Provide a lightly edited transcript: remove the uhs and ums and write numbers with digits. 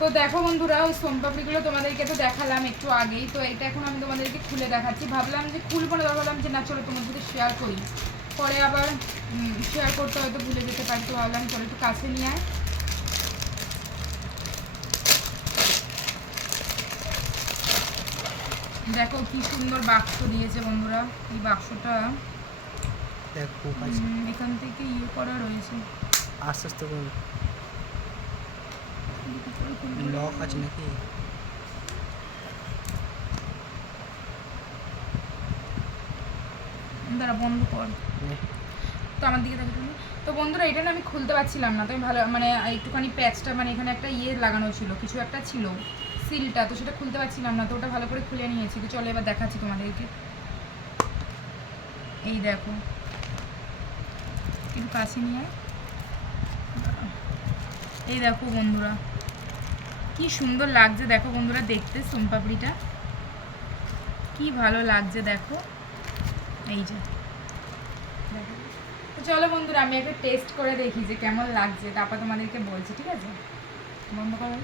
তো দেখো বন্ধুরা, ওই সোনপাপড়িগুলো তোমাদেরকে তো দেখালাম একটু আগেই। তো এটা এখন আমি তোমাদেরকে খুলে দেখাচ্ছি। ভাবলাম যে খুলবো না, ভাবলাম যে না চলো তোমাদের সাথে শেয়ার করি, পরে আবার শেয়ার করতে হয়তো ভুলে যেতে পারি। তো ভাবলাম চলো একটু কাছে নিয়ে আয়। দেখো কি সুন্দর বাক্স দিয়েছে বন্ধুরা। এই বাক্সটা এখান থেকে ইয়ে করা রয়েছে। আস্তে আস্তে করুন, লক আছে নাকি? দাঁড়া, বন্ধ কর। তো আমার দিকে দেখো তুমি। তো বন্ধুরা, এটা না আমি খুলতে পারছিলাম না। তো আমি ভালো মানে একটুখানি প্যাচটা, মানে এখানে একটা ইয়ে লাগানো ছিল, কিছু একটা ছিল সিলটা, তো সেটা খুলতে পারছিলাম না। তো ওটা ভালো করে খুলে নিয়েছি। তো চলো এবার দেখাচ্ছি তোমাদেরকে। এই দেখো, একটু কাছে নিয়ে আয়। এই দেখো বন্ধুরা, কি সুন্দর লাগছে দেখো বন্ধুরা দেখতে সোনপাপড়িটা, কি ভালো লাগছে দেখো। এই যে তো চলো বন্ধুরা, আমি একটা টেস্ট করে দেখি যে কেমন লাগছে, তারপর তোমাদেরকে বলছি, ঠিক আছে? বন্ধ করো।